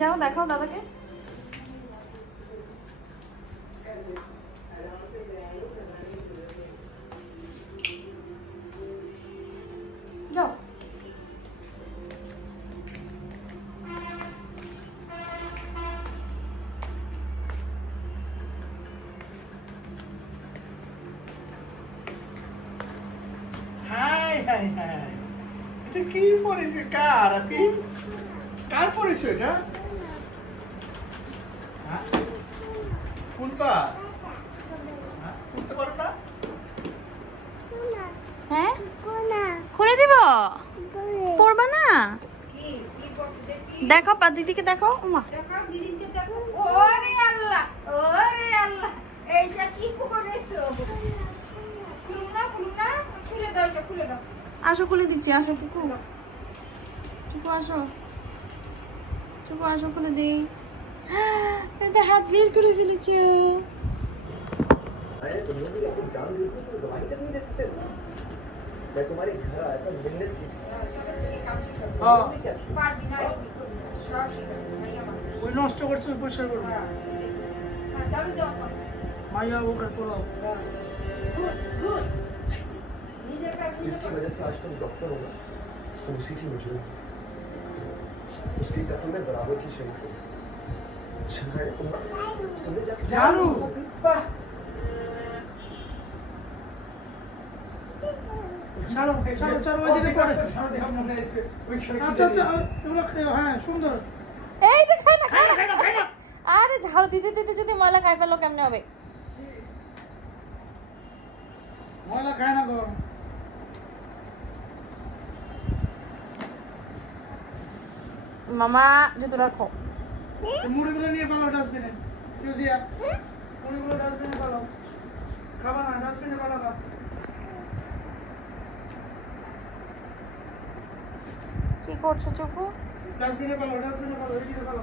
যাও দেখাও দাদাকে। যাও। হাই হাই হাই, এটা কি পড়েছে? কার আপনি? কার পড়েছে এটা? খুলবা? খুলতে পারো না? হ্যাঁ খুলে দিব। পড়বা না? দেখো দিদিকে দেখো। ওমা ওরে আল্লাহ, ওরে আল্লাহ, এইটা কি করেছো? খুলে দাও, খুলে দাও। আসো খুলে দিচ্ছি, আসো টুকু। টুকু আসো, টুকু আসো খুলে দিই। এটা হাত বের করে ফেলেছো। मैं तुम्हारे घर आया था मिलने के लिए। ওই নষ্ট করছে, পরিষ্কার করবো। মাইয়া ওকে পড়াও। जिसकी वजह से आज तुम डॉक्टर हो ना, तो उसी की मुझे उसकी कत्ल में बराबर की शरीक हो। शायद तुम्हें जाके जानू ছাড়ো ছাড়ো ছাড়ো, ওইদিকে পড়ে। আচ্ছা আচ্ছা, এগুলো হ্যাঁ সুন্দর। এইটা খাই না, খাই না। আরে ঝাড়ু দিতে দিতে যদি ময়লা খাই ফেলো কেমনে হবে? ময়লা খায় না গো। মামা জুতো রাখো। মুড়িগুলো নিয়ে পালো ডাস্টবিনে। ইউজিয়া, মুড়িগুলো ডাস্টবিনে পালো। খাবা না, ডাস্টবিনে পালো না। কি করছো চুকু? ডাস্টবিনে পালো, ডাস্টবিনে পালো, এদিকে পালো।